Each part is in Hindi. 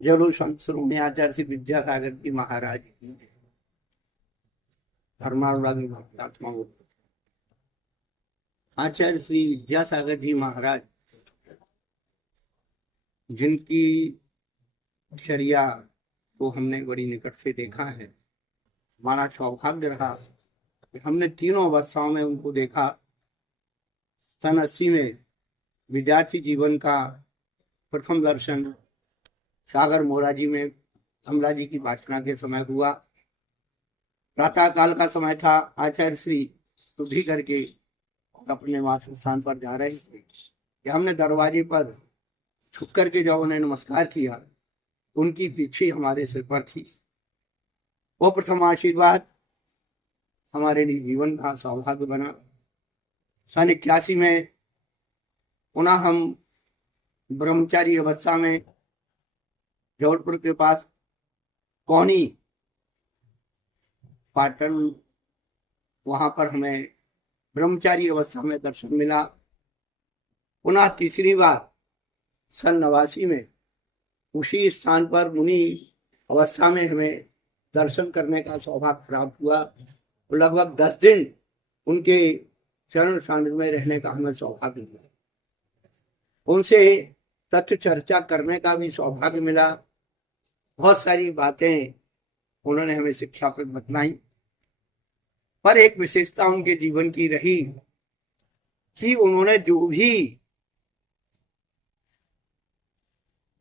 जरूर संत श्रोमणी आचार्य श्री विद्यासागर जी महाराज धर्मानुरागी भक्तात्मा आचार्य श्री विद्यासागर जी महाराज, जिनकी चर्या को हमने बड़ी निकट से देखा है। हमारा सौभाग्य रहा कि हमने तीनों अवस्थाओं में उनको देखा। सन 80 में विद्यार्थी जीवन का प्रथम दर्शन सागर मोराजी में अमला जी की वाचना के समय हुआ। प्रातः काल का समय था। आचार्य श्री शुद्धि करके अपने वास स्थान पर जा रहे थे कि हमने दरवाजे पर झुक करके जब उन्हें नमस्कार किया, उनकी पीछे हमारे सिर पर थी। वो प्रथम आशीर्वाद हमारे लिए जीवन का सौभाग्य बना। सन 81 में पुनः हम ब्रह्मचारी अवस्था में जौनपुर के पास कौनी पाटन, वहां पर हमें ब्रह्मचारी अवस्था में दर्शन मिला। पुनः तीसरी बार सन 89 में उसी स्थान पर मुनि अवस्था में हमें दर्शन करने का सौभाग्य प्राप्त हुआ। लगभग 10 दिन उनके चरण सानिध्य में रहने का हमें सौभाग्य मिला। उनसे तथ्य चर्चा करने का भी सौभाग्य मिला। बहुत सारी बातें उन्होंने हमें शिक्षाप्रद बतलाई, पर एक विशेषता उनके जीवन की रही कि उन्होंने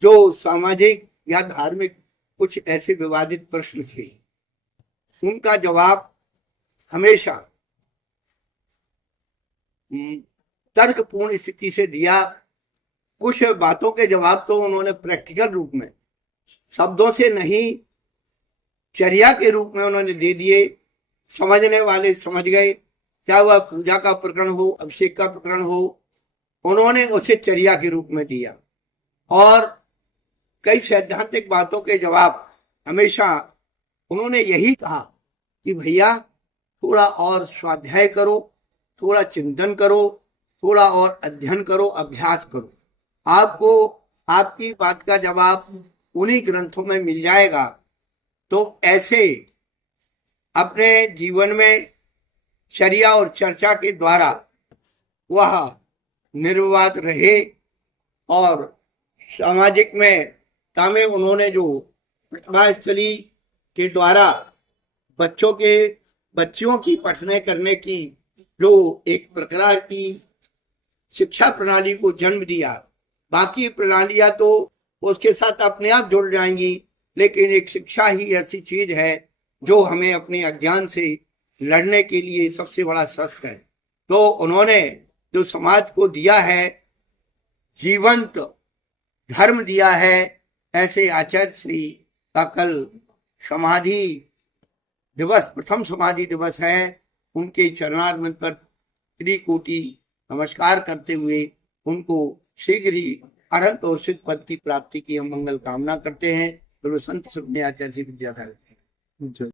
जो सामाजिक या धार्मिक कुछ ऐसे विवादित प्रश्न थे, उनका जवाब हमेशा तर्कपूर्ण स्थिति से दिया। कुछ बातों के जवाब तो उन्होंने प्रैक्टिकल रूप में, शब्दों से नहीं, चर्या के रूप में उन्होंने दे दिए। समझने वाले समझ गए। चाहे वह पूजा का प्रकरण हो, अभिषेक का प्रकरण हो, उन्होंने उसे चर्या के रूप में दिया। और कई सैद्धांतिक बातों के जवाब हमेशा उन्होंने यही कहा कि भैया थोड़ा और स्वाध्याय करो, थोड़ा चिंतन करो, थोड़ा और अध्ययन करो, अभ्यास करो, आपको आपकी बात का जवाब उन्हीं ग्रंथों में मिल जाएगा। तो ऐसे अपने जीवन में चर्या और चर्चा के द्वारा वह निर्विवाद रहे। और सामाजिक में तामे उन्होंने जो प्रतिभा स्थली के द्वारा बच्चियों की पढ़ने करने की जो एक प्रकार की शिक्षा प्रणाली को जन्म दिया। बाकी प्रणालियां तो उसके साथ अपने आप जुड़ जाएंगी, लेकिन एक शिक्षा ही ऐसी चीज है जो हमें अपने अज्ञान से लड़ने के लिए सबसे बड़ा शस्त्र है। तो उन्होंने जो समाज को दिया है, जीवंत धर्म दिया है। ऐसे आचार्य श्री का कल समाधि दिवस, प्रथम समाधि दिवस है। उनके चरणारविंद पर त्रिकोटि नमस्कार करते हुए उनको शीघ्र ही अनंत और सिद्ध पद की प्राप्ति की हम मंगल कामना करते हैं। तो संत श्री आचार्य विद्यासागर।